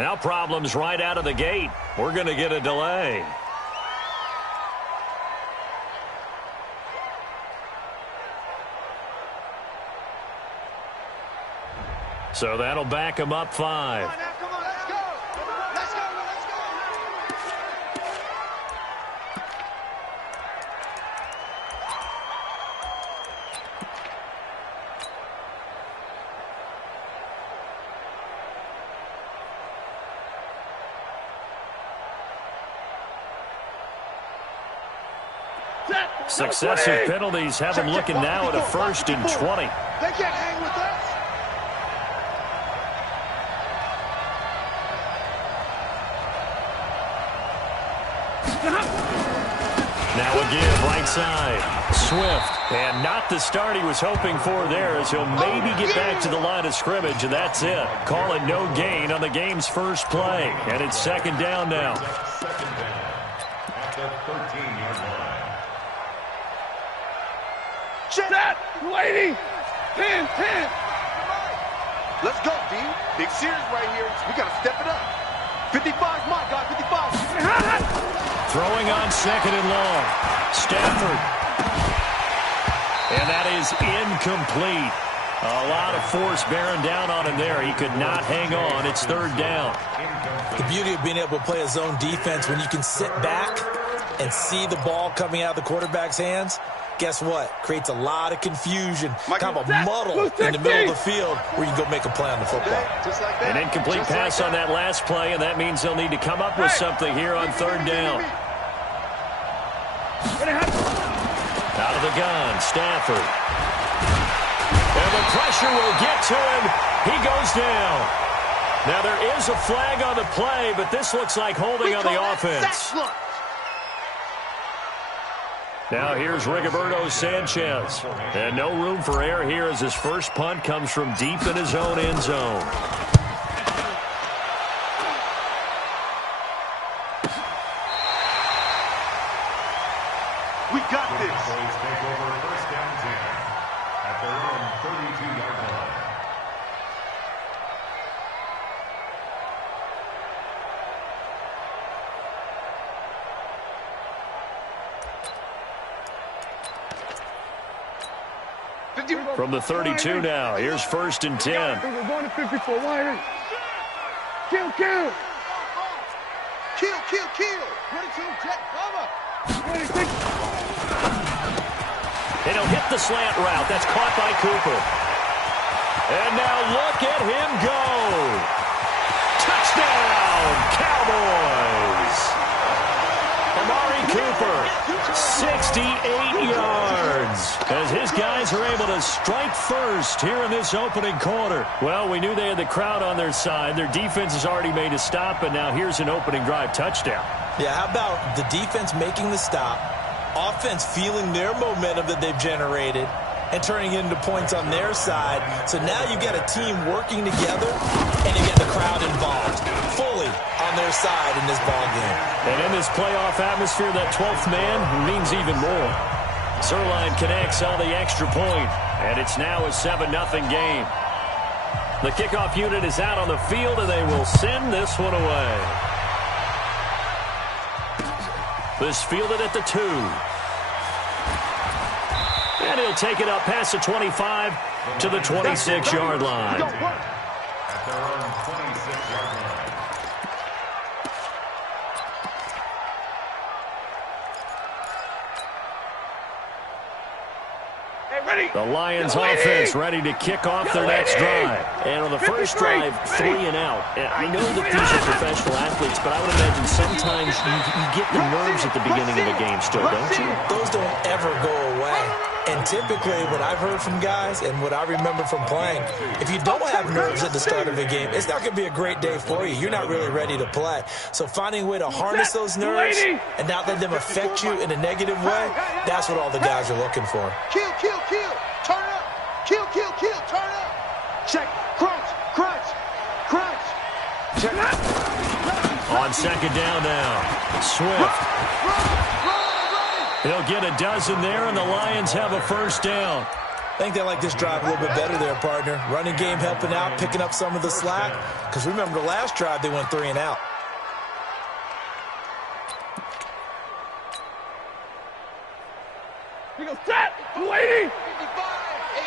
Now problems right out of the gate. We're going to get a delay. So that'll back him up 5. Come on now, come on, let's go. Let's go, let's go. Successive penalties have him looking now at a 1st and 20. They can't hang with us. Now again, right side. Swift. And not the start he was hoping for there, as he'll maybe get back to the line of scrimmage, and that's it. Call it no gain on the game's first play. And it's 2nd down now. Second down at the 13-yard line. Set, lady, 10. Let's go, D. Big series right here. We got to step it up. 55, my God, 55. Throwing on 2nd and long. Stafford. And that is incomplete. A lot of force bearing down on him there. He could not hang on. It's 3rd down. The beauty of being able to play a zone defense when you can sit back and see the ball coming out of the quarterback's hands, guess what? Creates a lot of confusion, kind of a muddle in the middle of the field where you can go make a play on the football. An incomplete pass on that last play, and that means they'll need to come up with something here on 3rd down. Out of the gun, Stafford. And the pressure will get to him. He goes down. Now there is a flag on the play, but this looks like holding on the offense. Now here's Rigoberto Sanchez. And no room for error here as his first punt comes from deep in his own end zone. We got this. Boys take over 1st down 10 at their own 32-yard line. From the 32 now, here's 1st and 10. We're going to 54. Wide. Kill. Kill. 22, jet, cover. And he'll hit the slant route. That's caught by Cooper. And now look at him go. Touchdown, Cowboys. Amari Cooper, 68 yards. As his guys are able to strike first here in this opening quarter. Well, we knew they had the crowd on their side. Their defense has already made a stop, and now here's an opening drive touchdown. Yeah, how about the defense making the stop, offense feeling their momentum that they've generated, and turning it into points on their side. So now you've got a team working together, and you get the crowd involved fully on their side in this ball game. And in this playoff atmosphere, that 12th man means even more. Zerline connects on the extra point, and it's now a 7-0 game. The kickoff unit is out on the field, and they will send this one away. This fielded at the 2. And he'll take it up past the 25 to the 26-yard line. At their own 26-yard line. The Lions offense ready to kick off their next drive. And on the first drive, 3 and out. And I know that these are professional athletes, but I would imagine sometimes you get the nerves at the beginning of a game still, don't you? Those don't ever go away. And typically what I've heard from guys and what I remember from playing, if you don't have nerves at the start of a game, it's not going to be a great day for you. You're not really ready to play. So finding a way to harness those nerves and not let them affect you in a negative way, that's what all the guys are looking for. Kill. Turn up. Kill. Turn up. Check. Crunch. Check. On 2nd down now, Swift. Run. He'll get a dozen there, and the Lions have a 1st down. I think they like this drive a little bit better there, partner. Running game helping out, picking up some of the slack. Because remember, the last drive, they went 3 and out. We go set. 280.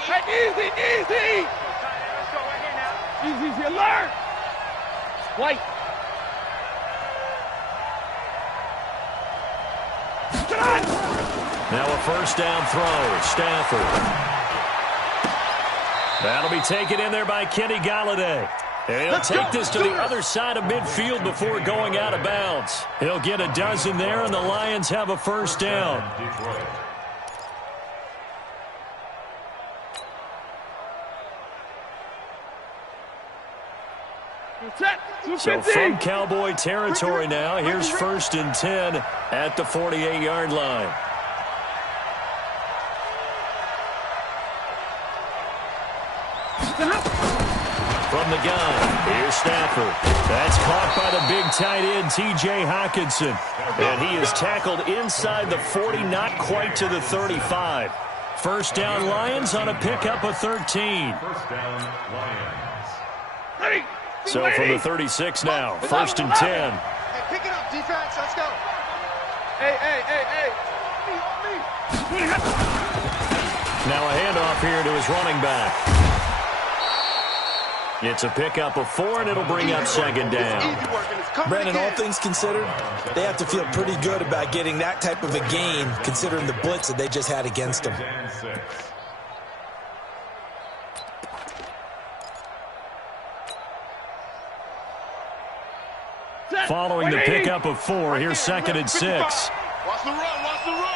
Hey, easy, easy. Let's go right here now. Easy, easy, alert. White. Get on. Now a first down throw. Stafford. That'll be taken in there by Kenny Galladay. And he'll take this to the other side of midfield before going out of bounds. He'll get a dozen there, and the Lions have a first down. So from Cowboy territory now, here's 1st and 10 at the 48-yard line. From the gun, here's Stafford. That's caught by the big tight end, T.J. Hockenson. And he is tackled inside the 40, not quite to the 35. First down Lions on a pickup of 13. First down, Lions. So from the 36 now, 1st and 10. Hey, pick it up, defense. Let's go. Hey. Now a handoff here to his running back. It's a pickup of 4, and it'll bring up 2nd down. Brandon, all things considered, they have to feel pretty good about getting that type of a gain, considering the blitz that they just had against them. Following the pickup of 4, here's 2nd and 6. Watch the run, watch the run.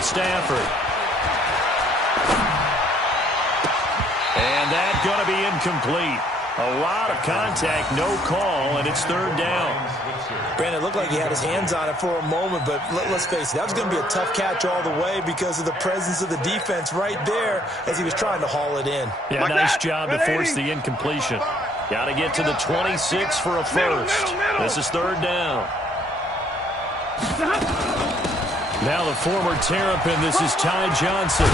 Stafford. And that's going to be incomplete. A lot of contact, no call, and it's 3rd down. Brandon, it looked like he had his hands on it for a moment, but let's face it, that was going to be a tough catch all the way because of the presence of the defense right there as he was trying to haul it in. Yeah, nice job to force the incompletion. Got to get to the 26 for a first. This is 3rd down. Now the former Terrapin, this is Ty Johnson.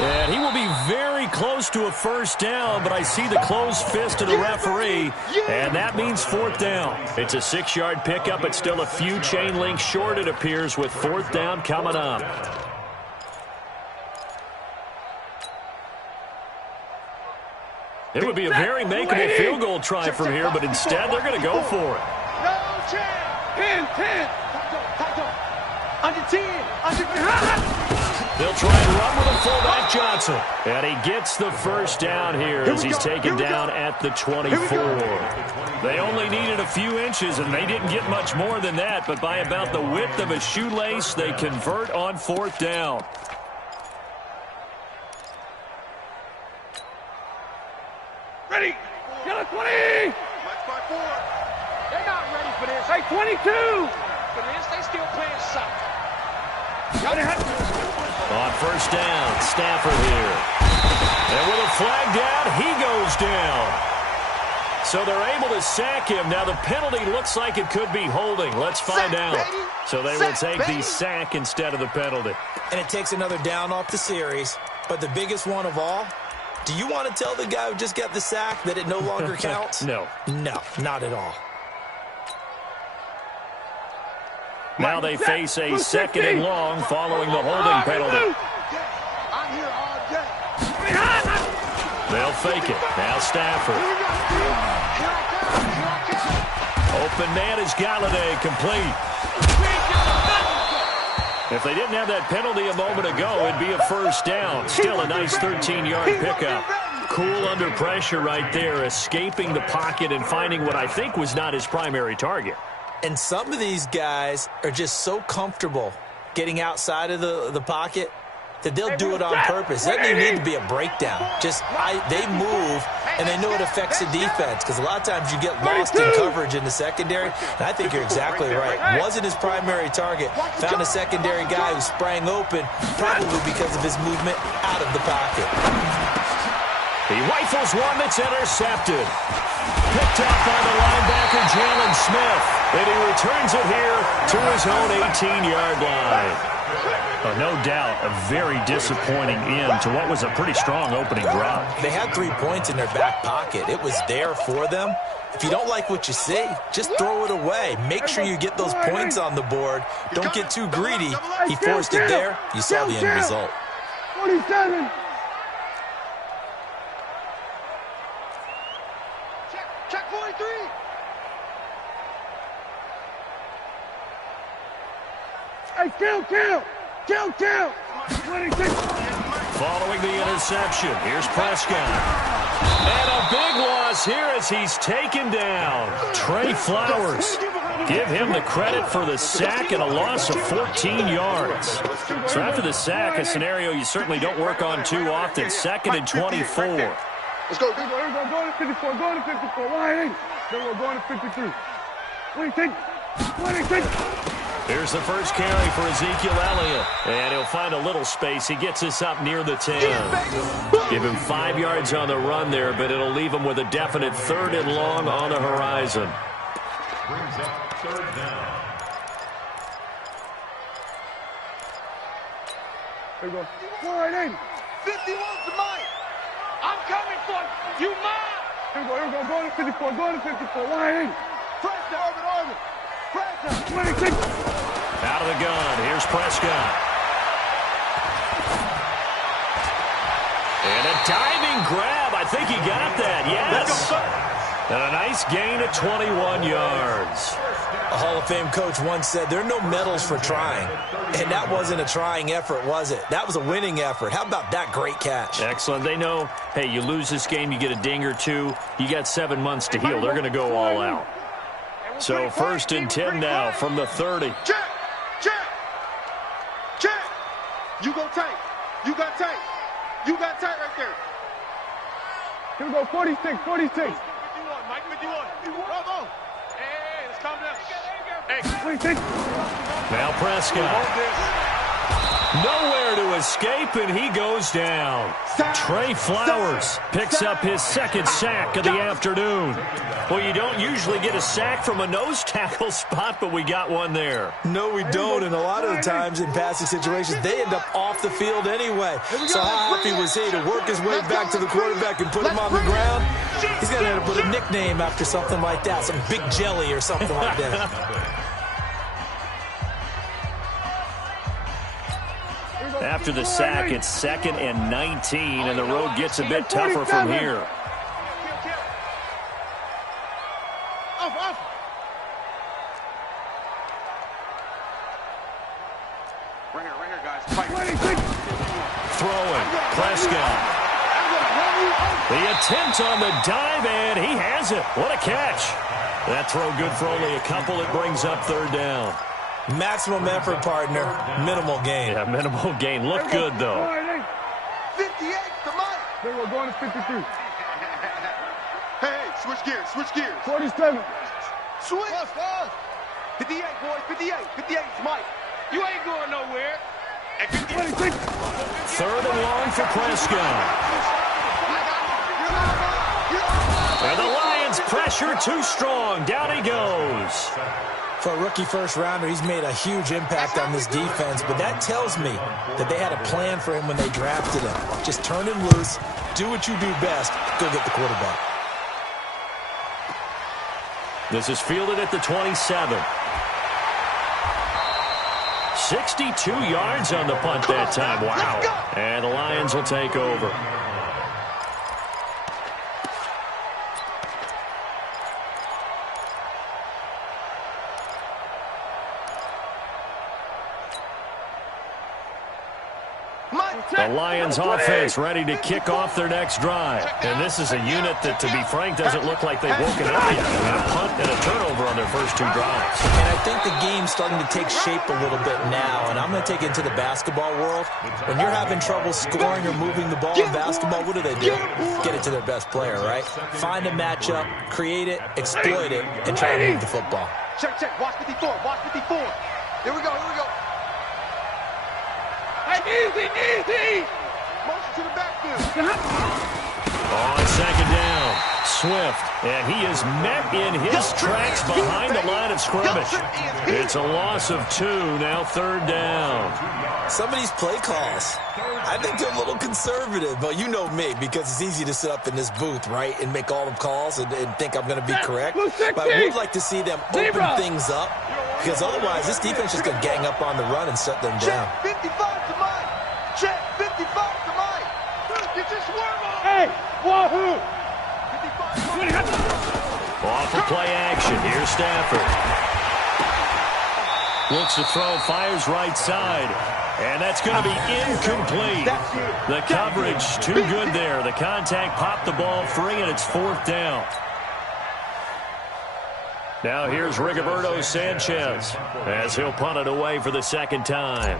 And he will be very close to a first down, but I see the closed fist of the referee, and that means 4th down. It's a 6-yard pickup. It's still a few chain links short, it appears, with 4th down coming up. It would be a very makeable field goal try from here, but instead they're going to go for it. No chance. 10. Under 10. Under 10. They'll try and run with a fullback, Johnson. And he gets the first down here as he's taken down at the 24. They only needed a few inches, and they didn't get much more than that. But by about the width of a shoelace, they convert on 4th down. Ready. Get a 20. Let's by 4. They're not ready for this. Hey, 22. For this, they still playing soccer. On first down, Stafford here. And with a flag down, he goes down. So they're able to sack him. Now the penalty looks like it could be holding. Let's find out. So they will take the sack instead of the penalty. And it takes another down off the series. But the biggest one of all, do you want to tell the guy who just got the sack that it no longer counts? No. No, not at all. Now they face a 2nd and long following the holding penalty. I'm here all day. They'll fake it. Now Stafford. Open man is Galladay, complete. If they didn't have that penalty a moment ago, it'd be a first down. Still a nice 13-yard pickup. Cool under pressure right there, escaping the pocket and finding what I think was not his primary target. And some of these guys are just so comfortable getting outside of the pocket that they'll do it on purpose. It doesn't even need to be a breakdown. Just they move, and they know it affects the defense because a lot of times you get lost in coverage in the secondary. And I think you're exactly right. Wasn't his primary target. Found a secondary guy who sprang open, probably because of his movement out of the pocket. He rifles one that's intercepted. Picked up by the linebacker, Jalen Smith. And he returns it here to his own 18-yard line. No doubt a very disappointing end to what was a pretty strong opening drive. They had 3 points in their back pocket. It was there for them. If you don't like what you see, just throw it away. Make sure you get those points on the board. Don't get too greedy. He forced it there. You saw the end result. 47. Check 43. Hey, kill. 26. Following the interception, here's Prescott. And a big loss here as he's taken down. Trey Flowers. Give him the credit for the sack and a loss of 14 yards. So after the sack, a scenario you certainly don't work on too often. 2nd and 24. Let's go. Go to 54. Go to 54. Why? Then we're going to 53. 26. Here's the first carry for Ezekiel Elliott. And he'll find a little space. He gets us up near the 10. Give him 5 yards on the run there, but it'll leave him with a definite 3rd and long on the horizon. Brings up 3rd down. There we go. 480. 51's mine. I'm coming for you. You mine. Here we go. Go to 54. Go to 54. 180. Press down. Press down. 26. Out of the gun, here's Prescott. And a diving grab. I think he got that, yes. And a nice gain of 21 yards. A Hall of Fame coach once said, there are no medals for trying. And that wasn't a trying effort, was it? That was a winning effort. How about that great catch? Excellent. They know, hey, you lose this game, you get a ding or two. You got 7 months to heal. They're going to go all out. So 1st and 10 now from the 30. Check. You go tight. You got tight right there. Here we go. 46. 51, Mike 51. Bravo. Hey, let's calm down. Hey, 26. Now Prescott. Nowhere to escape, and he goes down. Trey Flowers picks up his 2nd sack of the afternoon. Well, you don't usually get a sack from a nose tackle spot, but we got one there. No, we don't, and a lot of the times in passing situations, they end up off the field anyway. So how happy was he to work his way back to the quarterback and put him on the ground? He's going to have to put a nickname after something like that, some Big Jelly or something like that. After the sack, it's 2nd and 19, and the road gets a bit tougher from here. Right here, guys. Throwing, Prescott. The attempt on the dive, and he has it. What a catch. That throw good for only a couple. It brings up 3rd down. Maximum effort, partner. Minimal gain. Yeah, minimal gain. Look good, though. 58 to Mike. Then we're going to 53. Hey, switch gears. 47. Switch. 58, boys, 58. 58 is Mike. You ain't going nowhere. 26. 3rd and long for Prescott. And the Lions pressure too strong. Down he goes. For a rookie first-rounder, he's made a huge impact on this defense, but that tells me that they had a plan for him when they drafted him. Just turn him loose, do what you do best, go get the quarterback. This is fielded at the 27. 62 yards on the punt that time. Wow. And the Lions will take over. The Lions offense ready to kick off their next drive. And this is a unit that, to be frank, doesn't look like they've woken up yet. I mean, a punt and a turnover on their first 2 drives. And I think the game's starting to take shape a little bit now, and I'm going to take it into the basketball world. When you're having trouble scoring or moving the ball in basketball, what do? Get it to their best player, right? Find a matchup, create it, exploit it, and try to move the football. Check. Watch 54. Here we go. Hey, easy. Motion to the backfield. On second down, Swift, and he is met in his tracks behind the line of scrimmage. It's a loss of 2, now third down. Some of these play calls, I think they're a little conservative, but you know me, because it's easy to sit up in this booth, right, and make all the calls and think I'm going to be correct. But I would like to see them open things up, because otherwise this defense is going to gang up on the run and shut them down. Check 55 to Mike. Check 55 to Mike. Get your swerve on. Hey, wahoo! Off of play action. Here's Stafford. Looks to throw, fires right side. And that's going to be incomplete. The coverage too good there. The contact popped the ball free, and it's fourth down. Now here's Rigoberto Sanchez as he'll punt it away for the second time.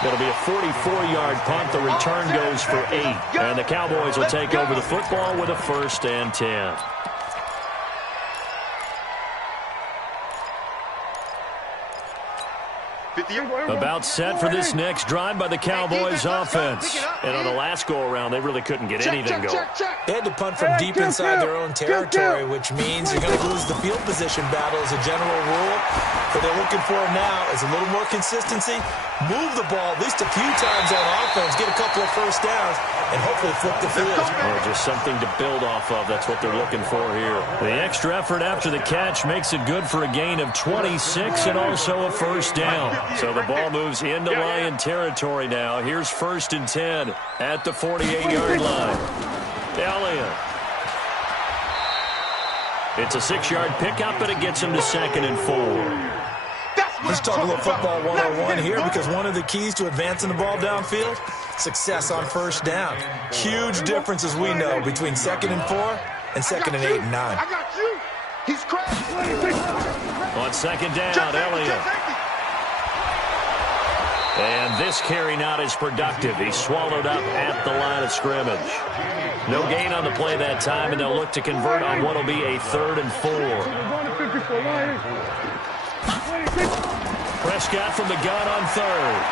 It'll be a 44-yard punt. The return goes for 8. And the Cowboys will take over the football with a 1st and 10. About set for this next drive by the Cowboys offense. And on the last go-around, they really couldn't get anything going. They had to punt from deep inside their own territory, which means you're going to lose the field position battle as a general rule. What they're looking for now is a little more consistency, move the ball at least a few times on offense, get a couple of first downs, and hopefully flip the field. Well, just something to build off of. That's what they're looking for here. The extra effort after the catch makes it good for a gain of 26 and also a first down. So the ball moves into Lion territory now. Here's 1st and 10 at the 48-yard line. Elliott. It's a 6-yard pickup, but it gets him to 2nd and 4. Let's talk a little football 101 here, because one of the keys to advancing the ball downfield, success on first down. Huge difference, as we know, between 2nd and 4 and 2nd and 8 and 9. I got you. He's crazy. On second down, Elliott. And this carry not as productive. He's swallowed up at the line of scrimmage. No gain on the play that time, and they'll look to convert on what will be a 3rd and 4. Prescott from the gun on 3rd.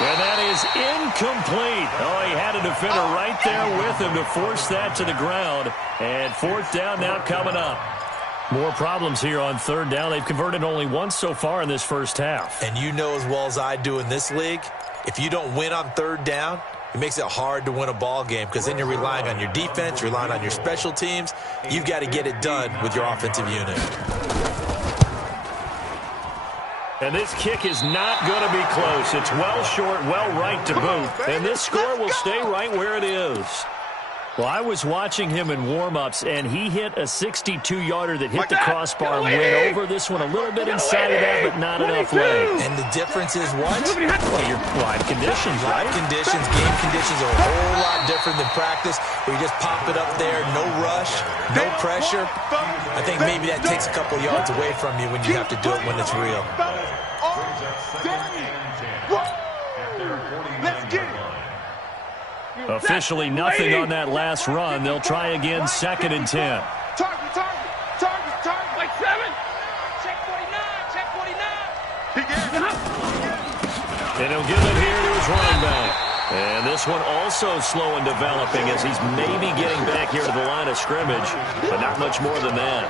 And that is incomplete. Oh, he had a defender right there with him to force that to the ground. And 4th down now coming up. More problems here on 3rd down. They've converted only once so far in this first half. And you know as well as I do in this league, if you don't win on 3rd down, it makes it hard to win a ball game, because then you're relying on your defense, you're relying on your special teams. You've got to get it done with your offensive unit. And this kick is not going to be close. It's well short, well right to boot. And this score will stay right where it is. Well, I was watching him in warm-ups, and he hit a 62-yarder that hit the crossbar and went over this one a little bit inside of that, but not enough leg. And the difference is what? Well, your live conditions, right? Live conditions, game conditions are a whole lot different than practice, where you just pop it up there, no rush, no pressure. I think maybe that takes a couple yards away from you when you have to do it when it's real. Let's get it. Officially nothing on that last run. They'll try again, 2nd and 10. Target. Like 7. Check 49. Check 49. He gets it. And he'll give it here to his running back. And this one also slow in developing as he's maybe getting back here to the line of scrimmage, but not much more than that.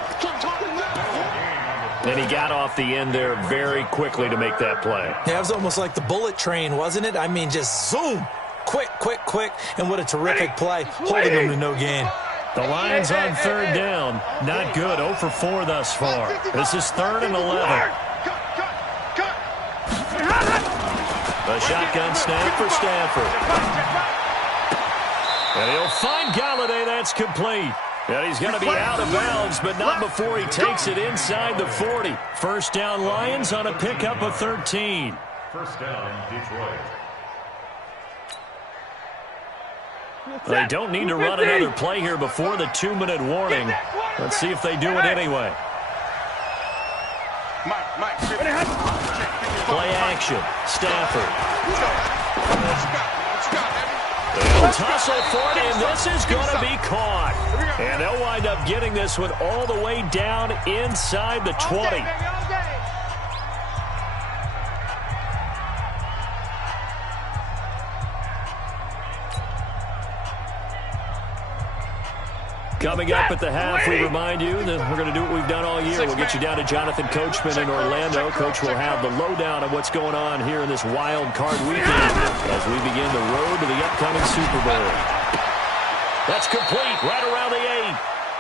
And he got off the end there very quickly to make that play. Yeah, it was almost like the bullet train, wasn't it? I mean, just zoom. Quick, and what a terrific play, holding them to no gain. The Lions on 3rd down. Not good, 0 for 4 thus far. This is 3rd and 11. Cut. A shotgun snap for Stafford. And he'll find Galladay. That's complete. And he's going to be out of bounds, but not before he takes it inside the 40. 1st down Lions on a pickup of 13. 1st down, Detroit. They don't need to run another play here before the 2-minute warning. Let's see if they do it anyway. Mike. Play action. Stafford. They'll tussle for it, and this is going to be caught. And they'll wind up getting this one all the way down inside the 20. Coming up at the half, we remind you that we're going to do what we've done all year. We'll get you down to Jonathan Coachman in Orlando. Coach will have the lowdown of what's going on here in this wild card weekend as we begin the road to the upcoming Super Bowl. That's complete right around the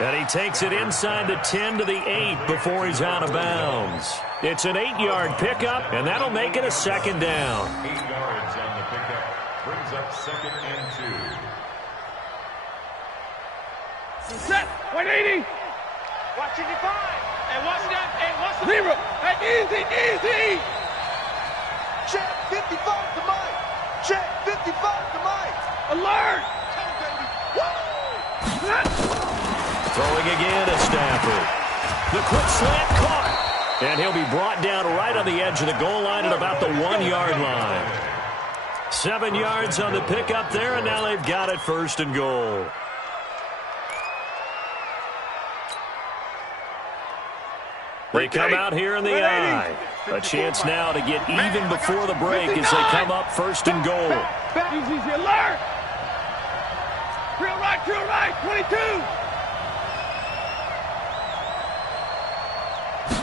8. And he takes it inside the 10 to the 8 before he's out of bounds. It's an 8-yard pickup, and that'll make it a second down. 8 yards on the pickup. Brings up 2nd and 2. Set. 180. Watch 55. And watch that. And watch the... Zero. And easy. Check 55 to Mike. Check 55 to Mike. Alert. Come, baby. Woo! Throwing again is Stafford. The quick slant caught. And he'll be brought down right on the edge of the goal line at about the 1-yard line. 7 yards on the pickup there, and now they've got it 1st and goal. They come out here in the I. A chance now to get even before the break as they come up 1st and goal. Easy, alert. Drill right, 22.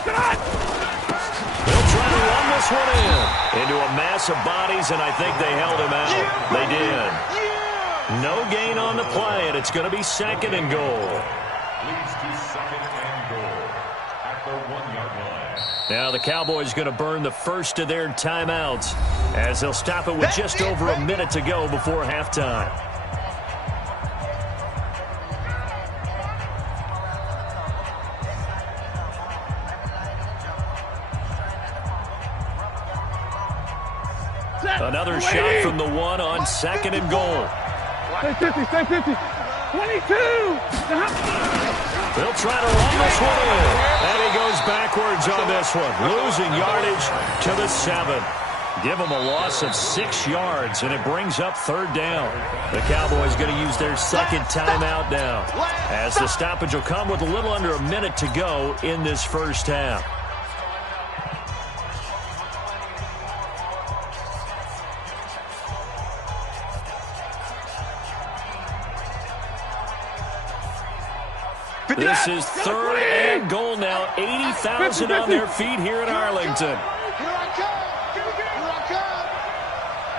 They'll try to run this one into a mass of bodies, and I think they held him out. They did. No gain on the play, and it's going to be 2nd and goal. Leads to 2nd and goal at the 1-yard line. Now the Cowboys going to burn the first of their timeouts as they'll stop it with just over a minute to go before halftime. Another shot from the 1 on 2nd and goal. Stay 50. 22. They'll try to run this one in. And he goes backwards on this one, losing yardage to the 7. Give them a loss of 6 yards, and it brings up 3rd down. The Cowboys going to use their 2nd timeout now, as the stoppage will come with a little under a minute to go in this first half. This is 3rd and goal now. 80,000 on their feet here in Arlington. Here I come.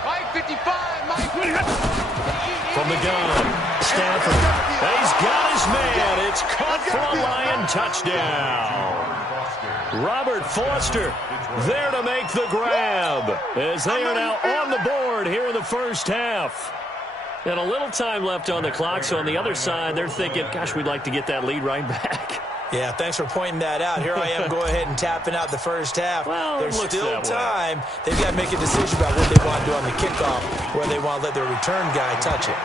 Mike 55. Mike 55. From the gun, Stafford. He's got his man. It's caught for a Lion touchdown. Robert Foster there to make the grab as they are now on the board here in the first half. And a little time left on the clock, so on the other side, they're thinking, gosh, we'd like to get that lead right back. Yeah, thanks for pointing that out. Here I am go ahead and tapping out the first half. Well, there's still time. They've got to make a decision about what they want to do on the kickoff, where they want to let their return guy touch it.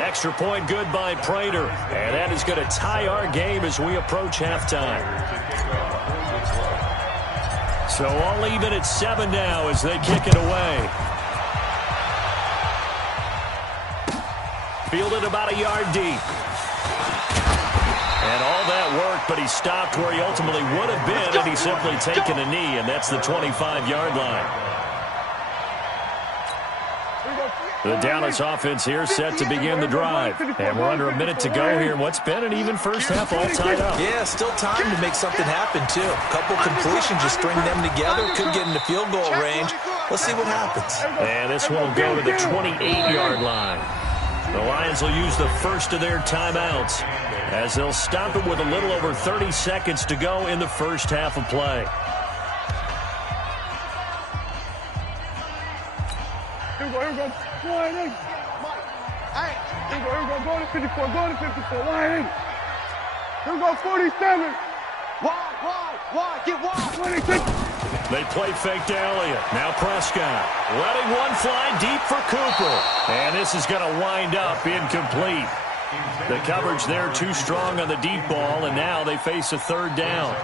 Extra point good by Prater, and that is going to tie our game as we approach halftime. So all even at 7 now as they kick it away. Fielded about a yard deep. And all that work, but he stopped where he ultimately would have been had he simply taken a knee, and that's the 25-yard line. The Dallas offense here set to begin the drive. And we're under a minute to go here in what's been an even first half all tied up. Yeah, still time to make something happen, too. A couple completions, just string them together. Could get into field goal range. Let's see what happens. And this one will go to the 28-yard line. The Lions will use the first of their timeouts as they'll stop it with a little over 30 seconds to go in the first half of play. Here we go. Line in. Hey. Here we go. Go to 54. Line in. Here we go. 47. Wide. Get wide. 26. They play fake to Elliott. Now Prescott letting one fly deep for Cooper. And this is going to wind up incomplete. The coverage there too strong on the deep ball, and now they face a third down.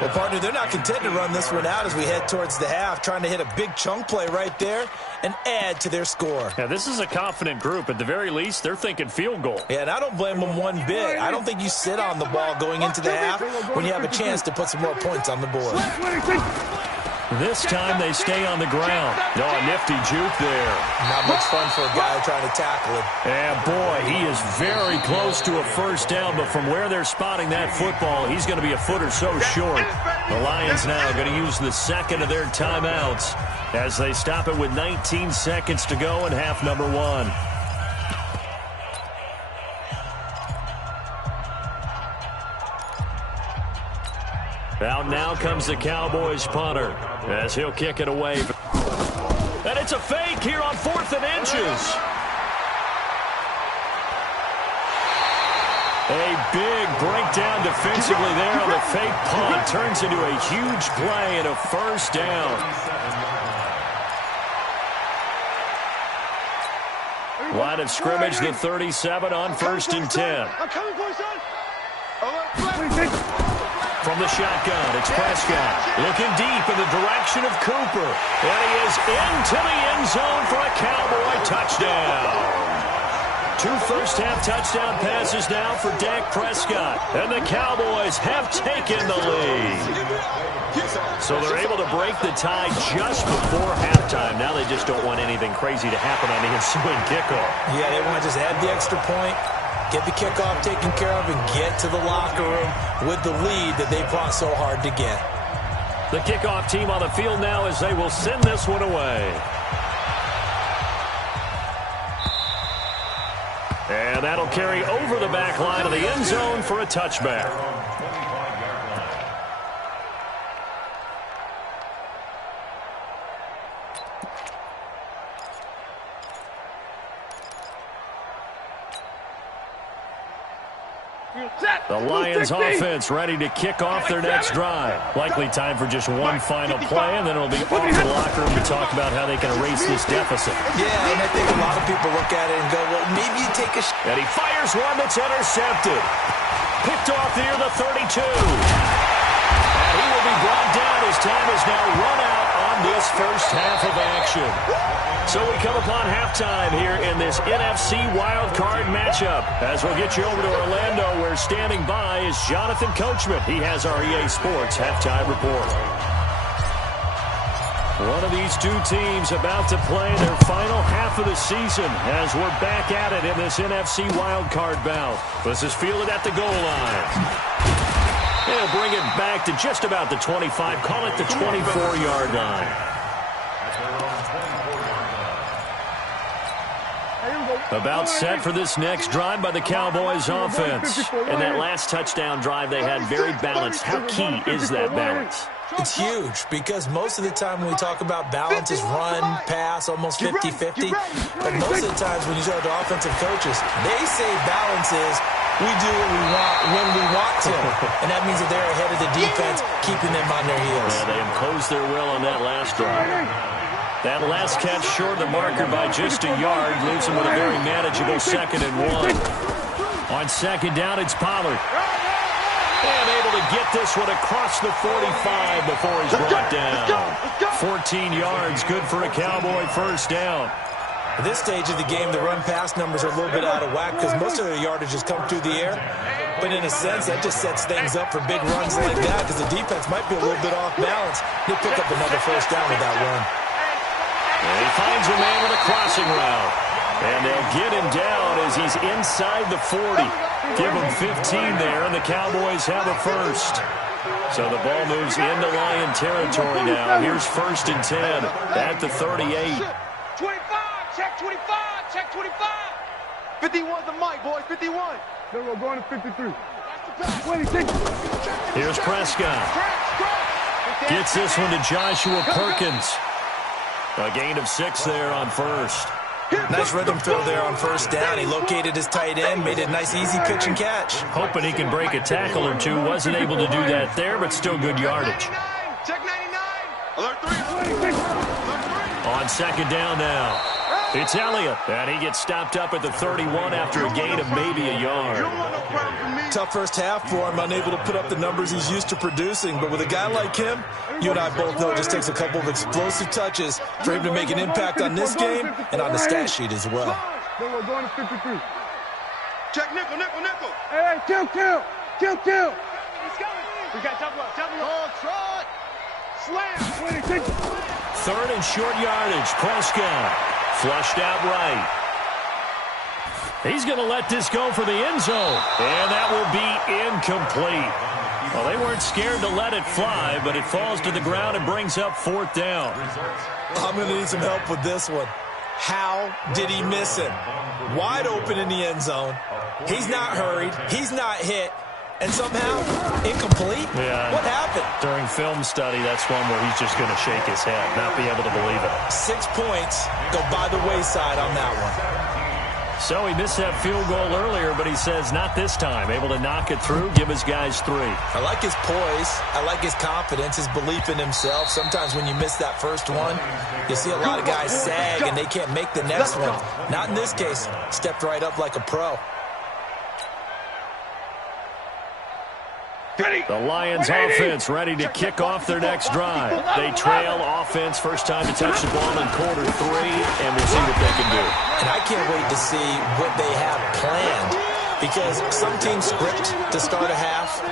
Well, partner, they're not content to run this one out as we head towards the half, trying to hit a big chunk play right there and add to their score. Yeah, this is a confident group. At the very least, they're thinking field goal. Yeah, and I don't blame them one bit. I don't think you sit on the ball going into the half when you have a chance to put some more points on the board. This time they stay on the ground. No, a nifty juke there. Not much fun for a guy trying to tackle it. And boy, he is very close to a first down, but from where they're spotting that football, he's going to be a foot or so short. The Lions now going to use the second of their timeouts as they stop it with 19 seconds to go in half number one. Out now comes the Cowboys punter as he'll kick it away. And it's a fake here on 4th and inches. A big breakdown defensively there on the fake punt. Turns into a huge play and a first down. Line of scrimmage, the 37 on 1st and 10. I'm coming for you, son. From the shotgun, it's Prescott looking deep in the direction of Cooper. And he is into the end zone for a Cowboy touchdown. 2 first-half touchdown passes now for Dak Prescott. And the Cowboys have taken the lead. So they're able to break the tie just before halftime. Now they just don't want anything crazy to happen on the ensuing kickoff. Yeah, they want to just add the extra point, get the kickoff taken care of, and get to the locker room with the lead that they fought so hard to get. The kickoff team on the field now as they will send this one away. And that'll carry over the back line of the end zone for a touchback. The Lions offense ready to kick off their next drive. Likely time for just one final play, and then it'll be off to the locker room to talk about how they can erase this deficit. Yeah, and I think a lot of people look at it and go, well, maybe you take a shot. And he fires one that's intercepted. Picked off near the 32. And he will be brought down as time is now run out on this first half of action. So we come upon halftime here in this NFC wildcard matchup. As we'll get you over to Orlando, where standing by is Jonathan Coachman. He has our EA Sports halftime report. One of these two teams about to play their final half of the season as we're back at it in this NFC wildcard bout. This is fielded at the goal line. They'll bring it back to just about the 25, call it the 24-yard line. About set for this next drive by the Cowboys offense. And that last touchdown drive they had very balanced. How key is that balance? It's huge because most of the time when we talk about balance is run, pass, almost 50-50. But most of the times when you talk to offensive coaches, they say balance is we do what we want when we want to. And that means that they're ahead of the defense, keeping them on their heels. Yeah, they imposed their will on that last drive. That last catch short of the marker by just a yard leaves him with a very manageable 2nd and 1. On 2nd down, it's Pollard. And able to get this one across the 45 before he's brought down. 14 yards, good for a Cowboy first down. At this stage of the game, the run-pass numbers are a little bit out of whack because most of their yardage has come through the air. But in a sense, that just sets things up for big runs like that because the defense might be a little bit off balance. He'll pick up another first down with that run. And he finds a man with a crossing route. And they'll get him down as he's inside the 40. Give him 15 there, and the Cowboys have a first. So the ball moves into Lion territory now. Here's 1st and 10 at the 38. 25, check 25, check 25. 51's the mic, boys, 51. Then we're going to 53. 26. Here's Prescott. Gets this one to Joshua Perkins. A gain of 6 there on first. Nice rhythm throw there on first down. He located his tight end, made a nice easy pitch and catch. Hoping he can break a tackle or two. Wasn't able to do that there, but still good yardage. Check 99. Alert 3. On 2nd down now. It's Elliott, and he gets stopped up at the 31 after a gain of maybe a yard. Tough first half for him, unable to put up the numbers he's used to producing. But with a guy like him, you and I both know it just takes a couple of explosive touches for him to make an impact on this game and on the stat sheet as well. We're going to 53. Check nickel, nickel, nickel. Hey, kill. He's coming. We got double up. Oh, try. Slam. 3rd and short yardage. Prescott flushed out right. He's going to let this go for the end zone. And that will be incomplete. Well, they weren't scared to let it fly, but it falls to the ground and brings up 4th down. I'm going to need some help with this one. How did he miss him? Wide open in the end zone. He's not hurried. He's not hit. And somehow, incomplete? Yeah. What happened? During film study, that's one where he's just going to shake his head, not be able to believe it. 6 points go by the wayside on that one. So he missed that field goal earlier, but he says not this time. Able to knock it through, give his guys 3. I like his poise. I like his confidence, his belief in himself. Sometimes when you miss that first one, you see a lot of guys sag and they can't make the next one. Not in this case. Stepped right up like a pro. The Lions offense ready to kick off their next drive. They trail offense, first time to touch the ball in quarter 3, and we'll see what they can do. And I can't wait to see what they have planned, because some teams script to start a half.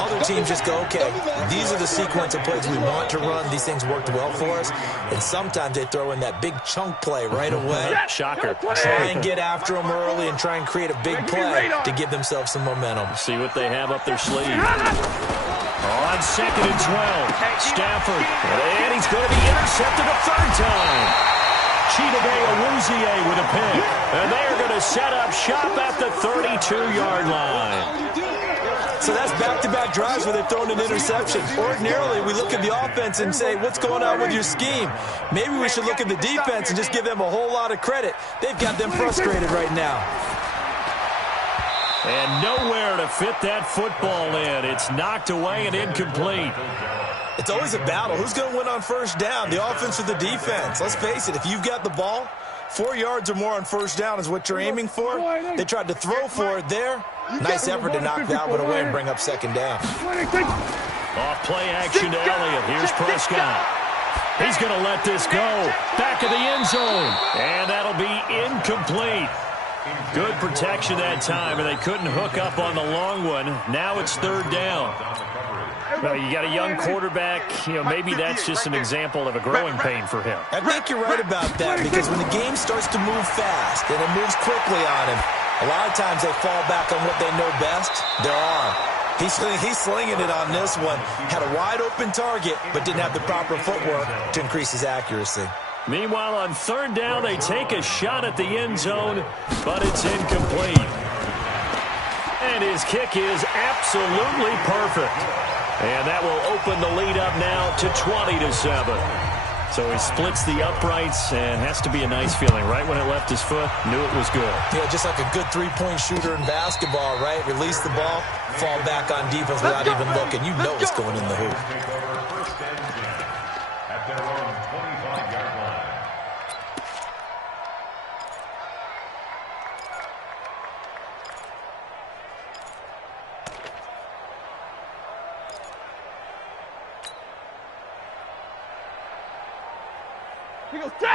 Other teams just go, okay, these are the sequence of plays we want to run. These things worked well for us. And sometimes they throw in that big chunk play right away. Shocker. Try and get after them early and try and create a big play to give themselves some momentum. See what they have up their sleeve. On 2nd and 12, Stafford. And he's going to be intercepted a 3rd time. Chidobe Awuzie with a pick. And they are going to set up shop at the 32-yard line. So that's back-to-back drives where they've thrown an interception. Ordinarily, we look at the offense and say, what's going on with your scheme? Maybe we should look at the defense and just give them a whole lot of credit. They've got them frustrated right now. And nowhere to fit that football in. It's knocked away and incomplete. It's always a battle. Who's going to win on first down, the offense or the defense? Let's face it, if you've got the ball, 4 yards or more on first down is what you're aiming for. They tried to throw for it there. Nice effort to knock that one away and bring up 2nd down. Off play action to Elliott. Here's Prescott. He's going to let this go. Back of the end zone. And that'll be incomplete. Good protection that time, and they couldn't hook up on the long one. Now it's 3rd down. Well, you got a young quarterback. Maybe that's just an example of a growing pain for him. I think you're right about that, because when the game starts to move fast and it moves quickly on him, a lot of times they fall back on what they know best, their arm. He's slinging it on this one. Had a wide-open target, but didn't have the proper footwork to increase his accuracy. Meanwhile, on 3rd down, they take a shot at the end zone, but it's incomplete. And his kick is absolutely perfect. And that will open the lead up now to 20-7. So he splits the uprights, and has to be a nice feeling. Right when it left his foot, knew it was good. Yeah, just like a good three-point shooter in basketball, right? Release the ball, fall back on defense without even looking. You know it's going in the hoop. At their own 25-yard line.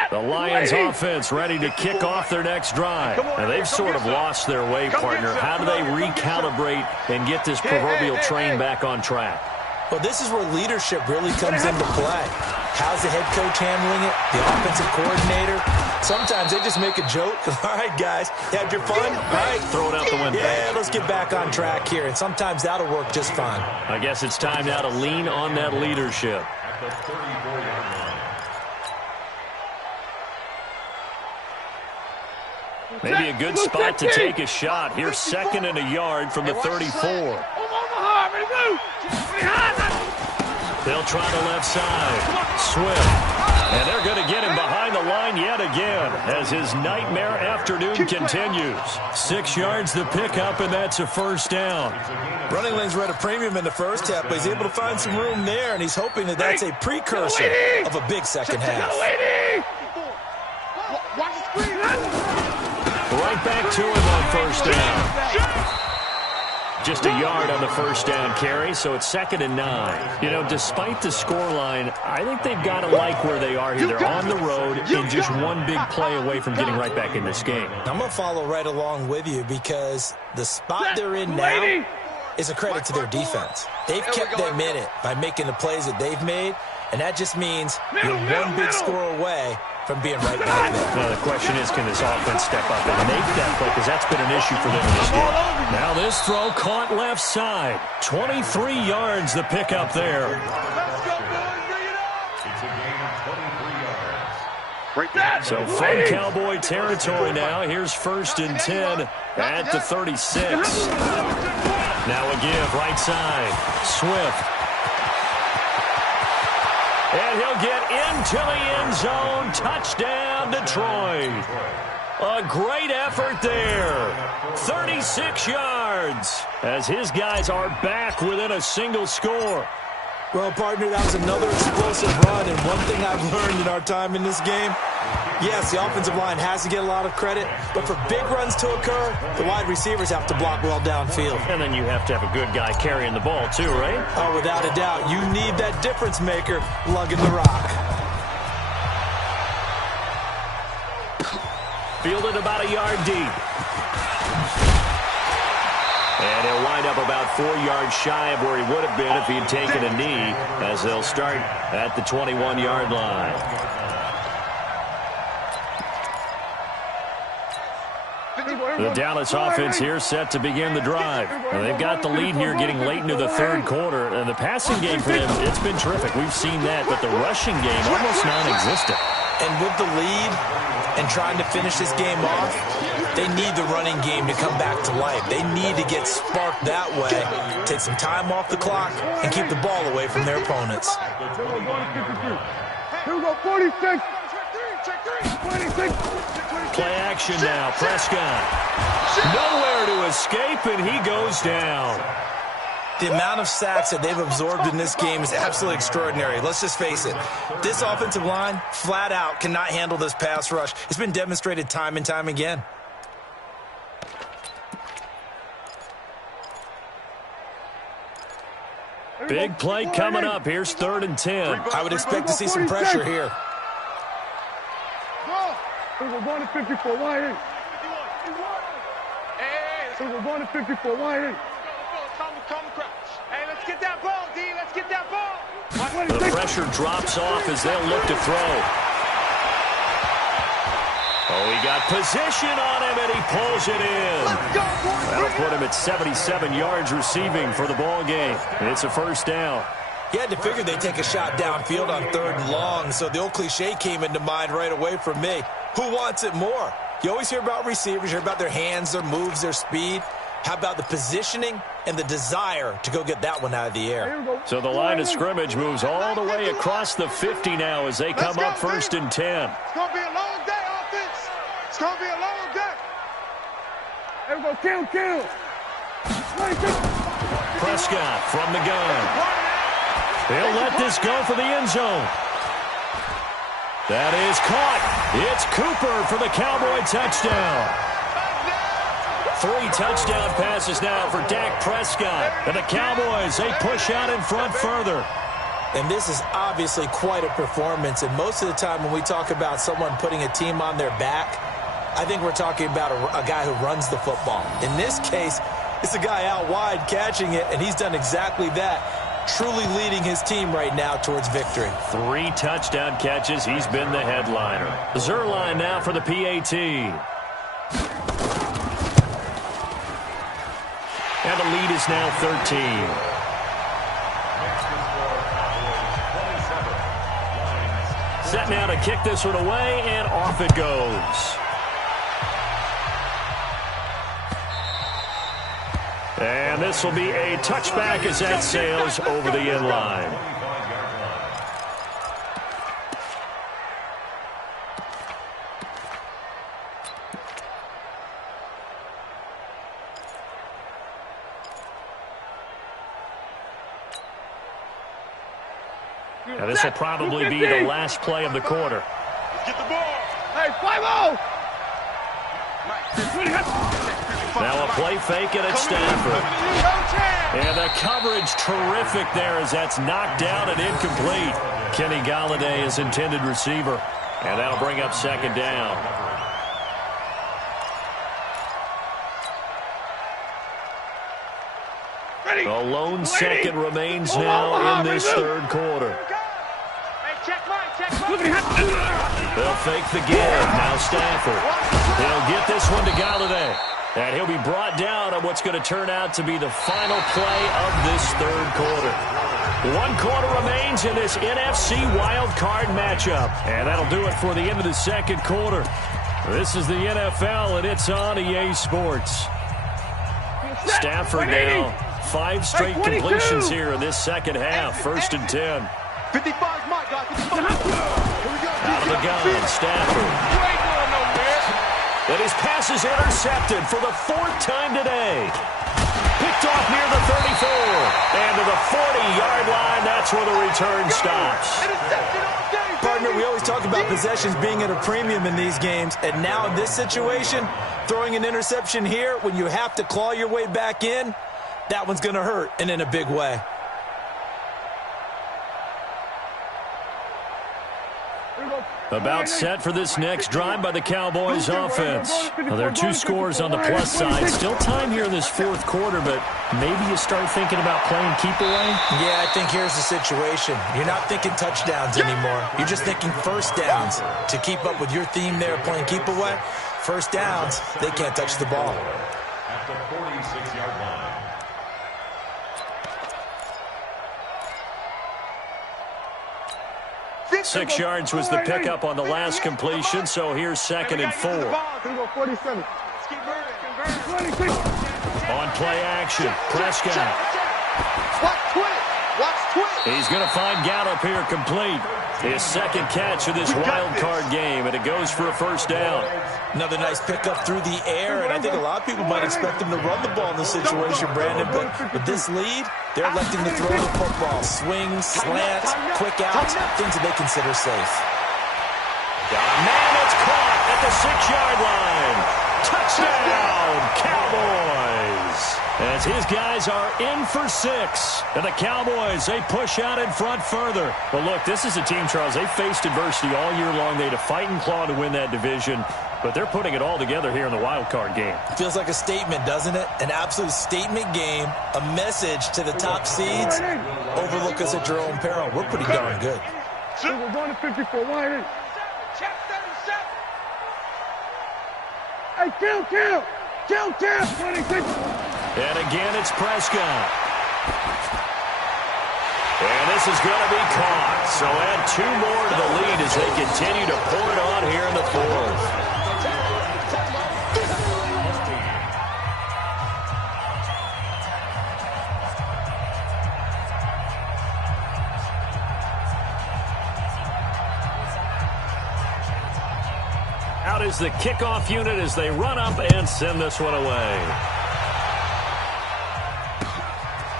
The Lions offense ready to kick off their next drive. And they've sort of lost their way, partner. How do they recalibrate and get this proverbial train back on track? Well, this is where leadership really comes into play. How's the head coach handling it? The offensive coordinator? Sometimes they just make a joke. All right, guys, you had your fun? All right. Throw it out the window. Yeah, let's get back on track here. And sometimes that'll work just fine. I guess it's time now to lean on that leadership. At the 34-yard line. Maybe a good spot to take a shot. Here's 2nd and a yard from the 34. They'll try the left side. Swift. And they're going to get him behind the line yet again as his nightmare afternoon continues. 6 yards the pickup, and that's a 1st down. Running lanes were at a premium in the first half, but he's able to find some room there, and he's hoping that that's a precursor of a big second half. Watch the screen. first down. Just a yard on the first down carry, so it's 2nd and 9. You know, despite the scoreline, I think they've got to like where they are here. They're on the road and just one big play away from getting right back in this game. I'm going to follow right along with you because the spot they're in now is a credit to their defense. They've kept them in it by making the plays that they've made, and that just means you're one big score away from being right back there. Now, the question is, can this offense step up and make that play? Because that's been an issue for them in this game. Now this throw caught left side. 23 yards the pickup there. It's a gain of 23 yards. So from Cowboy territory now, here's 1st and 10 at the 36. Now a give right side. Swift. And he'll get into the end zone. Touchdown, Detroit. A great effort there. 36 yards as his guys are back within a single score. Well, partner, that was another explosive run, and one thing I've learned in our time in this game, yes, the offensive line has to get a lot of credit, but for big runs to occur, the wide receivers have to block well downfield. And then you have to have a good guy carrying the ball too, right? Oh, without a doubt. You need that difference maker lugging the rock. Fielded about a yard deep. And he'll wind up about 4 yards shy of where he would have been if he had taken a knee, as they'll start at the 21-yard line. The Dallas offense here set to begin the drive. Now, they've got the lead here getting late into the third quarter. And the passing game for them, it's been terrific. We've seen that, but the rushing game almost non-existent. And with the lead and trying to finish this game off, they need the running game to come back to life. They need to get sparked that way, take some time off the clock, and keep the ball away from their opponents. Here we go, 46. 26. Play action now. Prescott. Nowhere to escape, and he goes down. The amount of sacks that they've absorbed in this game is absolutely extraordinary. Let's just face it. This offensive line, flat out, cannot handle this pass rush. It's been demonstrated time and time again. Big play coming up. Here's 3rd and 10. I would expect to see some pressure here. We're going to 54. Why in? We're going to 54. Why in? Hey, let's get that ball, D. Let's get that ball. The pressure drops off as they'll look to throw. Oh, he got position on him, and he pulls it in. That'll put him at 77 yards receiving for the ball game. It's a first down. You had to figure they'd take a shot downfield on 3rd and long, so the old cliche came into mind right away from me. Who wants it more? You always hear about receivers, you hear about their hands, their moves, their speed. How about the positioning and the desire to go get that one out of the air? So the line of scrimmage moves all the way across the 50 now as they come up 1st and 10. It's going to be a long day, offense. It's going to be a long day. Here we go, kill. 26. Prescott from the gun. They'll let this go for the end zone. That is caught. It's Cooper for the Cowboy touchdown. 3 touchdown passes now for Dak Prescott. And the Cowboys, they push out in front further. And this is obviously quite a performance. And most of the time when we talk about someone putting a team on their back, I think we're talking about a guy who runs the football. In this case, it's a guy out wide catching it, and he's done exactly that. Truly leading his team right now towards victory. 3 touchdown catches. He's been the headliner. Zerline now for the PAT. And the lead is now 13. Set now to kick this one away, and off it goes. And this will be a touchback as that sails over the end line. Now this will probably be the last play of the quarter. Get the ball. Hey, 5-0. Now a play fake and it's Stafford. And the coverage terrific there as that's knocked down and incomplete. Kenny Golladay is intended receiver. And that'll bring up second down. A lone second remains now in this third quarter. They'll fake the give. Now Stafford. He'll get this one to Golladay. And he'll be brought down on what's going to turn out to be the final play of this third quarter. 1 quarter remains in this NFC wild card matchup. And that'll do it for the end of the second quarter. This is the NFL, and it's on EA Sports. Stafford now. 5 straight completions here in this second half. 1st and 10. 55, my God, 55. Out of the gun, Stafford. And his pass is intercepted for the 4th time today. Picked off near the 34. And to the 40-yard line, that's where the return stops. Partner, we always talk about possessions being at a premium in these games. And now in this situation, throwing an interception here when you have to claw your way back in, that one's going to hurt, and in a big way. About set for this next drive by the Cowboys offense. Well, there are 2 scores on the plus side. Still time here in this 4th quarter, but maybe you start thinking about playing keep away? Yeah, I think here's the situation. You're not thinking touchdowns anymore. You're just thinking first downs. To keep up with your theme there of playing keep away, first downs, they can't touch the ball. At the 46-yard line. 6 yards was the pickup on the last completion, so here's 2nd and 4. On play action, Prescott. He's going to find Gallup here complete. His 2nd catch of this wild card game, and it goes for a 1st down. Another nice pickup through the air, and I think a lot of people might expect him to run the ball in this situation, Brandon, but with this lead, they're electing to throw the football. Swings, slants, quick outs, things that they consider safe. Man, it's caught at the 6-yard line. Touchdown, Cowboys! As his guys are in for 6. And the Cowboys, they push out in front further. Well, look, this is a team, Charles, they faced adversity all year long. They had to fight and claw to win that division. But they're putting it all together here in the wild card game. Feels like a statement, doesn't it? An absolute statement game, a message to the top seeds. Overlook us at your own peril. We're pretty darn good. We're going to 54. Wide in. Check 37. Hey, kill. 26. And again, it's Prescott. And this is going to be caught. So add 2 more to the lead as they continue to pour it on here in the 4th. Out is the kickoff unit as they run up and send this one away.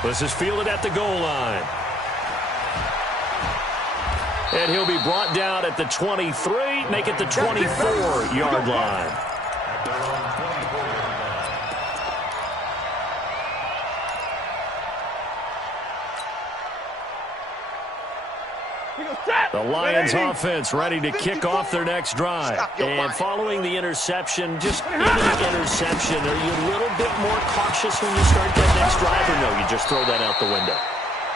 This is fielded at the goal line. And he'll be brought down at the 23, make it the 24-yard line. The Lions offense ready to kick off their next drive. And following the interception, just any interception, are you a little bit more cautious when you start that next drive, or no, you just throw that out the window?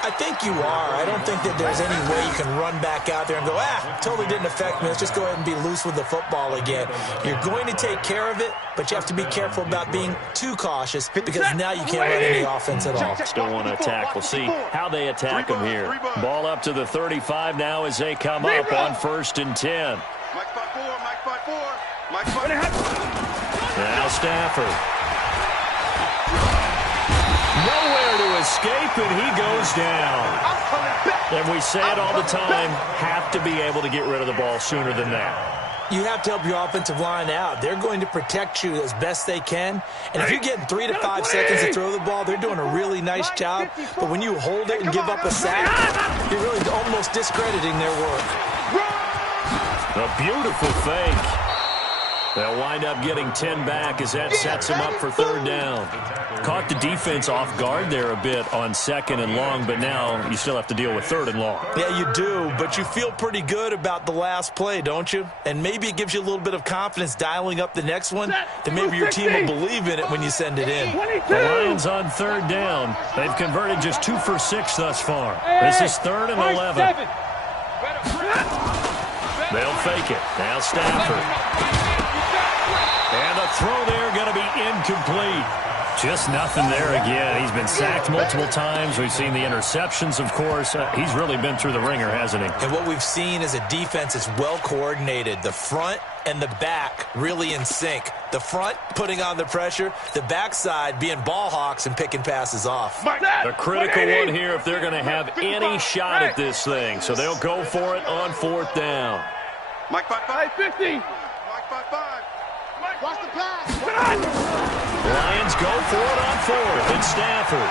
I think you are. I don't think that there's any way you can run back out there and go, totally didn't affect me. Let's just go ahead and be loose with the football again. You're going to take care of it, but you have to be careful about being too cautious because now you can't run any offense at all. Still want to attack. We'll see how they attack them here. Ball up to the 35 now as they come up on 1st and 10. Mike 5-4. Mike 5-4. Now Stafford. Nowhere to escape, and he goes down. And we say it all the time, have to be able to get rid of the ball sooner than that. You have to help your offensive line out. They're going to protect you as best they can. And if you're getting 3 to 5 seconds to throw the ball, they're doing a really nice job. But when you hold it and give up a sack, you're really almost discrediting their work. A beautiful fake. They'll wind up getting 10 back as that sets them up for third down. Caught the defense off guard there a bit on second and long, but now you still have to deal with third and long. Yeah, you do, but you feel pretty good about the last play, don't you? And maybe it gives you a little bit of confidence dialing up the next one, and maybe your team will believe in it when you send it in. The Lions on third down. They've converted just 2 for 6 thus far. This is 3rd and 11. They'll fake it. Now Stafford. And the throw there going to be incomplete. Just nothing there again. He's been sacked multiple times. We've seen the interceptions, of course. He's really been through the ringer, hasn't he? And what we've seen is a defense is well coordinated. The front and the back really in sync. The front putting on the pressure, the backside being ball hawks and picking passes off. The critical one here if they're going to have any shot at this thing. So they'll go for it on 4th down. Mike 5-5. 50. Mike 5-5. Watch the pass. Lions go for it on 4th. It's Stafford.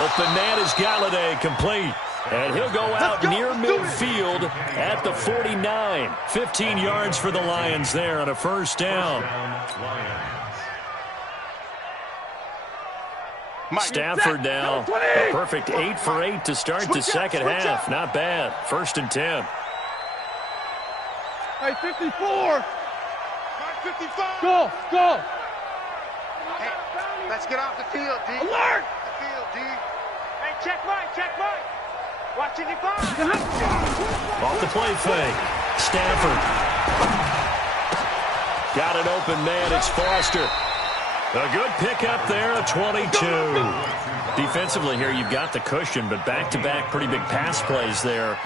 Open man is Galladay, complete. And he'll go out near midfield at the 49. 15 yards for the Lions there on a first down. Stafford now, a perfect 8 for 8 to start the second half. Not bad. 1st and 10. Hey, 54. 55. Go, go. Hey, let's get off the field, D. Alert. The field, D. Hey, check Mike. Watch it, Off the play fake. Stafford. Got an open man. It's Foster. A good pickup there, a 22. Defensively here, you've got the cushion, but back-to-back pretty big pass plays there.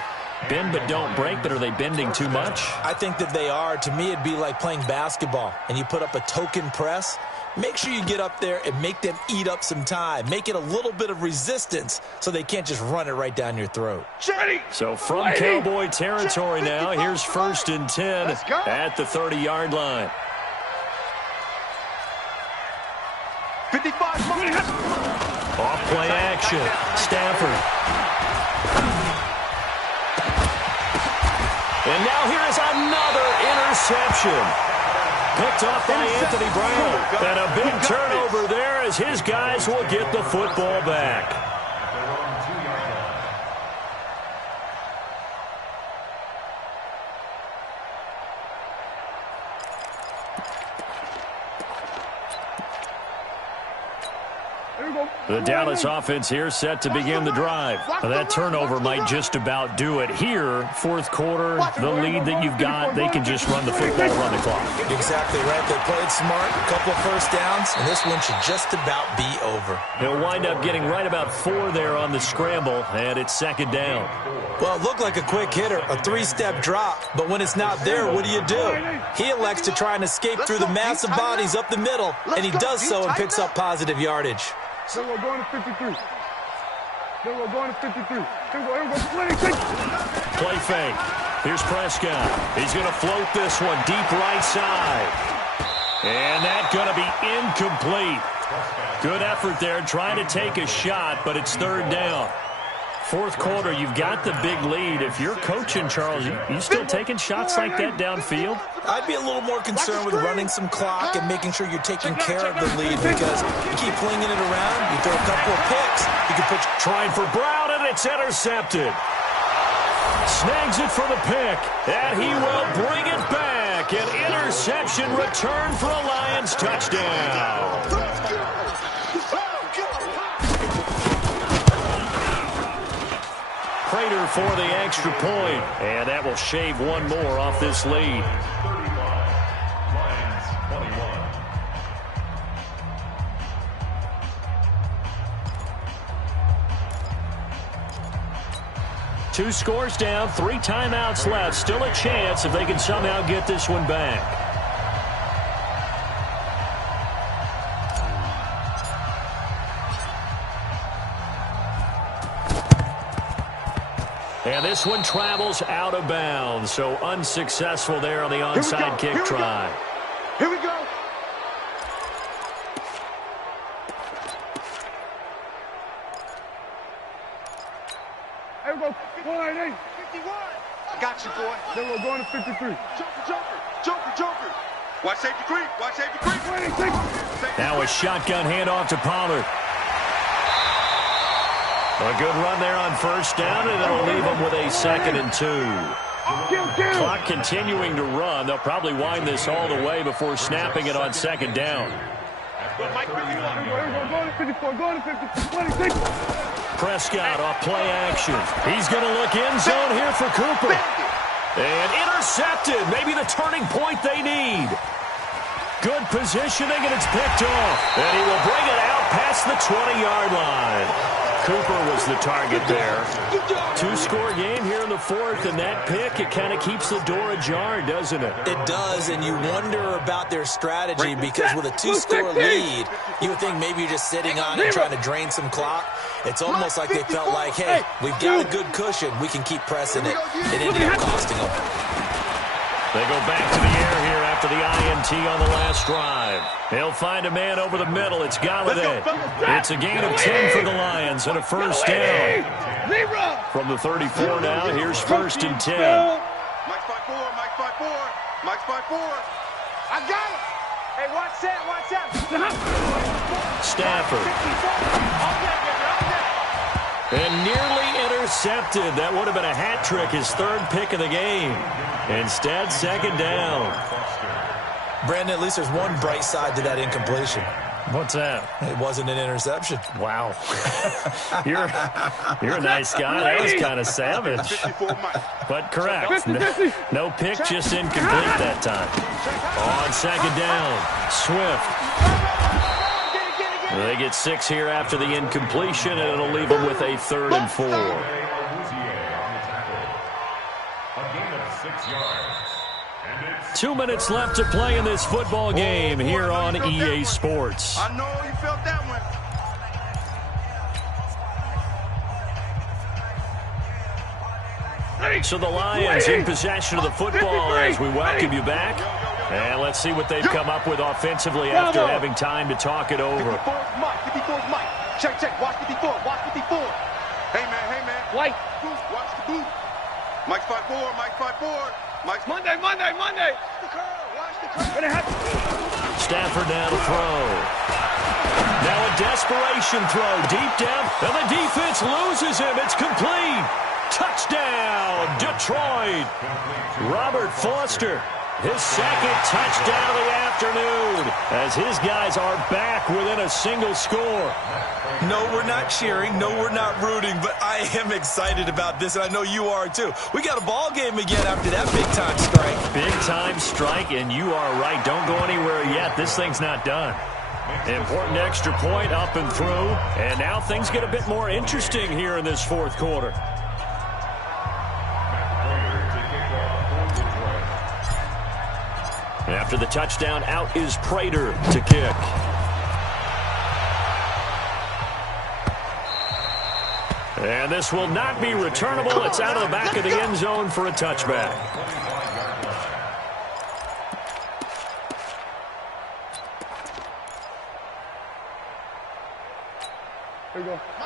Bend but don't break, but are they bending too much? I think that they are. To me, it'd be like playing basketball, and you put up a token press. Make sure you get up there and make them eat up some time. Make it a little bit of resistance so they can't just run it right down your throat. So from Cowboy territory now, here's 1st and 10 at the 30-yard line. 55. Off play action. Stafford. And now here is another interception. Picked off by Anthony Brown. And a big turnover there as his guys will get the football back. The Dallas offense here set to begin the drive. Now that turnover might just about do it here. 4th quarter, the lead that you've got, they can just run the football, run the clock. Exactly right. They played smart, a couple of first downs, and this one should just about be over. They'll wind up getting right about 4 there on the scramble, and it's 2nd down. Well, it looked like a quick hitter, a 3-step drop, but when it's not there, what do? He elects to try and escape through the massive bodies up the middle, and he does so and picks up positive yardage. Then we're going to 53. Then we're going to 53. Here we go, 26. Play fake. Here's Prescott. He's going to float this one deep right side. And that's going to be incomplete. Good effort there trying to take a shot, but it's 3rd down. 4th quarter, you've got the big lead. If you're coaching, Charles, you still taking shots like that downfield? I'd be a little more concerned with running some clock and making sure you're taking care of the lead, because you keep flinging it around, you throw a couple of picks, you can put... Trying for Brown, and it's intercepted. Snags it for the pick, and he will bring it back. An interception return for a Lions touchdown. Prater for the extra point, and that will shave one more off this lead. 35, Lions 21. 2 scores down, 3 timeouts left. Still a chance if they can somehow get this one back. And this one travels out of bounds, so unsuccessful there on the onside kick try. Here we go. Here we go, 498. 51. I got you, boy. Then we're going to 53. Joker, Joker, Joker, Joker. Watch safety creep. Watch safety creep. 26. Now a shotgun handoff to Pollard. A good run there on first down, and it'll leave them with a 2nd and 2. Clock continuing to run. They'll probably wind this all the way before snapping it on 2nd down. Go to 54. Go to 54. 26. Prescott off play action. He's going to look end zone here for Cooper. And intercepted. Maybe the turning point they need. Good positioning, and it's picked off. And he will bring it out past the 20-yard line. Cooper was the target there. 2-score game here in the 4th, and that pick, it kind of keeps the door ajar, doesn't it? It does, and you wonder about their strategy because with a 2-score lead, you would think maybe you're just sitting on it trying to drain some clock. It's almost like they felt like, hey, we've got a good cushion. We can keep pressing it. It ended up costing them. They go back to the air here after the INT on the last drive. He'll find a man over the middle. It's Galladay. It's a gain of 10 for the Lions and a first down. From the 34 now, here's 1st and 10. Mike's 5-4. Mike's 5-4. Mike's 5-4. I got it. Hey, watch that, watch that. Stafford. And nearly intercepted. That would have been a hat trick, his 3rd pick of the game. Instead, 2nd down. Brandon, at least there's one bright side to that incompletion. What's that? It wasn't an interception. Wow. You're a nice guy. That was kind of savage. But correct. No pick, just incomplete that time. On 2nd down, Swift. They get 6 here after the incompletion, and it'll leave them with a 3rd and 4. A gain of 6 yards. 2 minutes left to play in this football game here on EA Sports. I know you felt that one. So the Lions in possession of the football as we welcome you back. And let's see what they've come up with offensively after having time to talk it over. 54's Mike. 54's Mike. Check, check. Watch 54. Watch 54. Hey, man. Hey, man. White. Watch the boot. Mike's 5-4. Mike's 5-4. Mike's Monday. Watch the curl. Stafford now to throw. Now a desperation throw deep down, and the defense loses him. It's complete. Touchdown, Detroit. Robert Foster, his 2nd touchdown of the afternoon, as his guys are back within a single score. No, we're not cheering. No, we're not rooting, but I am excited about this, and I know you are too. We got a ball game again after that big-time strike. Big-time strike, and you are right. Don't go anywhere yet. This thing's not done. Important extra point up and through, and now things get a bit more interesting here in this 4th quarter. After the touchdown, out is Prater to kick. And this will not be returnable. It's out of the back of the end zone for a touchback.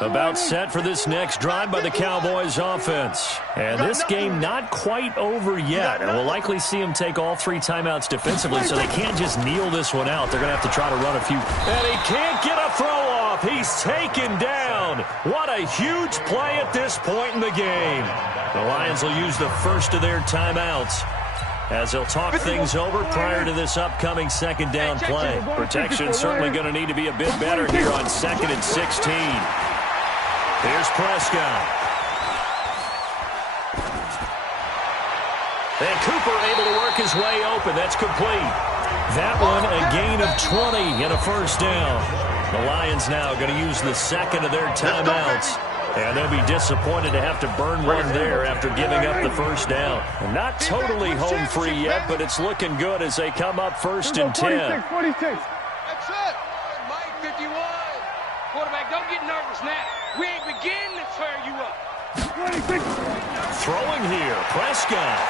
About set for this next drive by the Cowboys offense. And this game not quite over yet. And we'll likely see them take all 3 timeouts defensively, so they can't just kneel this one out. They're going to have to try to run a few. And he can't get a throw off. He's taken down. What a huge play at this point in the game. The Lions will use the first of their timeouts as they'll talk things over prior to this upcoming 2nd down play. Protection certainly going to need to be a bit better here on 2nd and 16. Here's Prescott. And Cooper able to work his way open. That's complete. That one a gain of 20 and a first down. The Lions now going to use the 2nd of their timeouts. And they'll be disappointed to have to burn one there after giving up the first down. Not totally home free yet, but it's looking good as they come up 1st and 10. 46. That's it. Mike, 51. Quarterback, don't get nervous now. We ain't beginning to tear you up. 26. Throwing here, Prescott.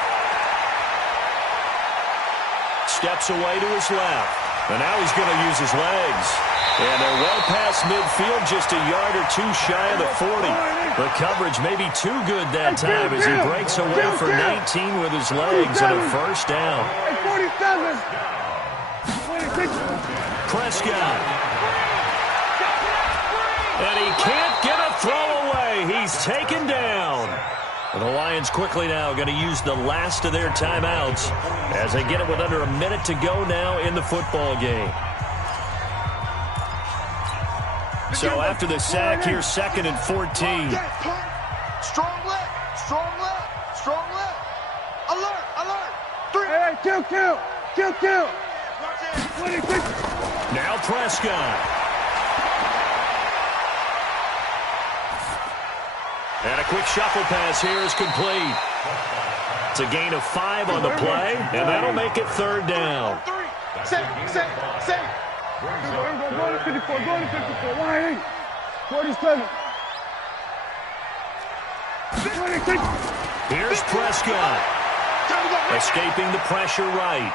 Steps away to his left. And now he's going to use his legs. And they're well past midfield, just a yard or 2 shy of the 40. The coverage may be too good that time as he breaks away for 19 with his legs and a first down. 47. Prescott. And he can't get a throw away. He's taken down. And the Lions quickly now going to use the last of their timeouts as they get it with under a minute to go now in the football game. So after the sack, here's 2nd and 14. Strong left, strong left, strong left. Alert, alert. 3. Hey, kill. Now Prescott. And a quick shuffle pass here is complete. It's a gain of 5 on the play, and that'll make it 3rd down. 3. Safe. Go to 54, line in. 47. Here's Prescott. Escaping the pressure right.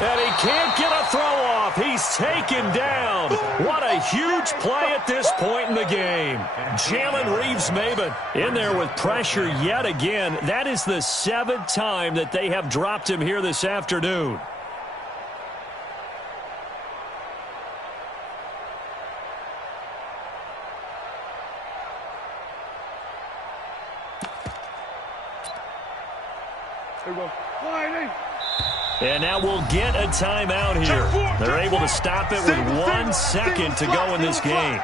And he can't get a throw off. He's taken down. What a huge play at this point in the game. Jalen Reeves-Maybin in there with pressure yet again. That is the 7th time that they have dropped him here this afternoon. There we go. Line in. And now we'll get a timeout here. They're able to stop it with 1 second to go in this game.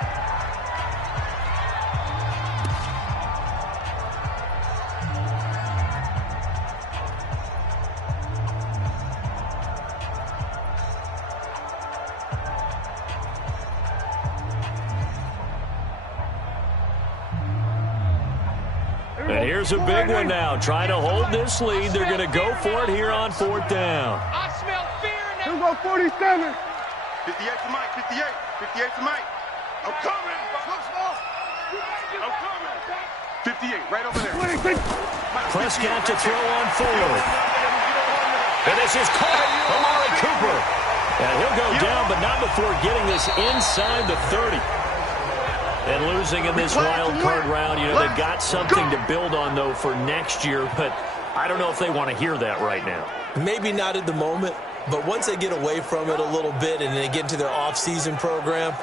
And here's a big one now. Trying to hold this lead. They're going to go for it here on 4th down. I smell fear in Here we go, 47. 58 to Mike, 58 to Mike. I'm coming. I'm coming. 58, right over there. Prescott to throw on 4th. And this is caught. Amari Cooper. And he'll go down, but not before getting this inside the 30. And losing in this wild card round, you know, they've got something to build on, though, for next year. But I don't know if they want to hear that right now. Maybe not at the moment, but once they get away from it a little bit and they get into their off-season program,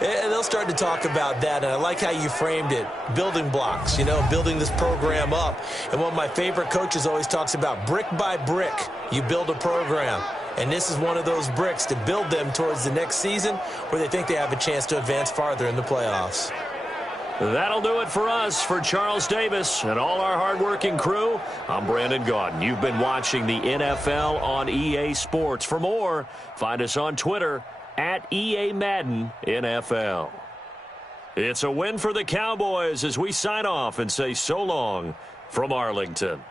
they'll start to talk about that. And I like how you framed it, building blocks, you know, building this program up. And one of my favorite coaches always talks about brick by brick, you build a program. And this is one of those bricks to build them towards the next season where they think they have a chance to advance farther in the playoffs. That'll do it for us. For Charles Davis and all our hardworking crew, I'm Brandon Gaudin. You've been watching the NFL on EA Sports. For more, find us on Twitter at EA Madden NFL. It's a win for the Cowboys as we sign off and say so long from Arlington.